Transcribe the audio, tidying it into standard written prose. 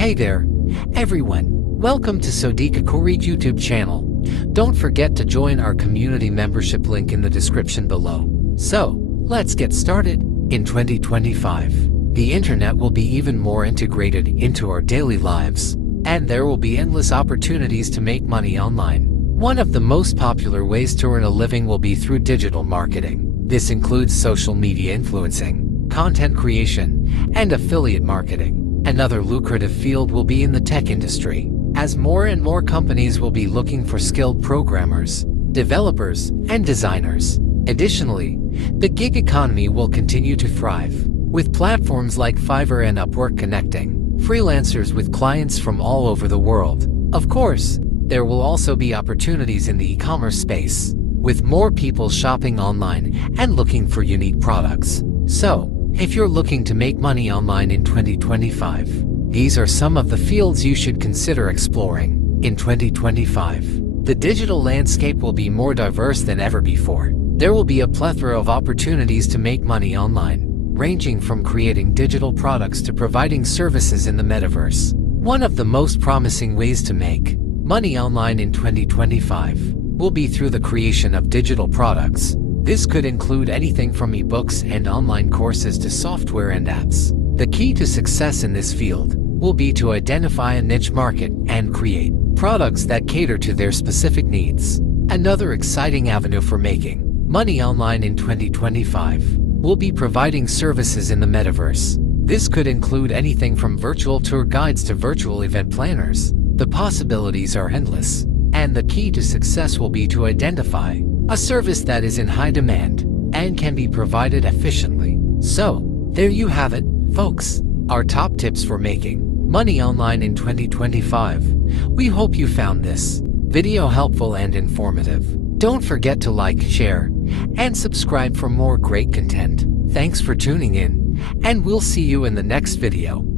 Hey there, everyone. Welcome to Sodiqa Khoury YouTube channel. Don't forget to join our community membership link in the description below. So, let's get started. In 2025, the internet will be even more integrated into our daily lives, and there will be endless opportunities to make money online. One of the most popular ways to earn a living will be through digital marketing. This includes social media influencing, content creation, and affiliate marketing. Another lucrative field will be in the tech industry, as more and more companies will be looking for skilled programmers, developers, and designers. Additionally, the gig economy will continue to thrive, with platforms like Fiverr and Upwork connecting freelancers with clients from all over the world. Of course, there will also be opportunities in the e-commerce space, with more people shopping online and looking for unique products. So, if you're looking to make money online in 2025, these are some of the fields you should consider exploring. In 2025, the digital landscape will be more diverse than ever before. There will be a plethora of opportunities to make money online, ranging from creating digital products to providing services in the metaverse. One of the most promising ways to make money online in 2025 will be through the creation of digital products. This could include anything from ebooks and online courses to software and apps. The key to success in this field will be to identify a niche market and create products that cater to their specific needs. Another exciting avenue for making money online in 2025 will be providing services in the metaverse. This could include anything from virtual tour guides to virtual event planners. The possibilities are endless, and the key to success will be to identify a service that is in high demand and can be provided efficiently. So, there you have it, folks, our top tips for making money online in 2025. We hope you found this video helpful and informative. Don't forget to like, share, and subscribe for more great content. Thanks for tuning in, and we'll see you in the next video.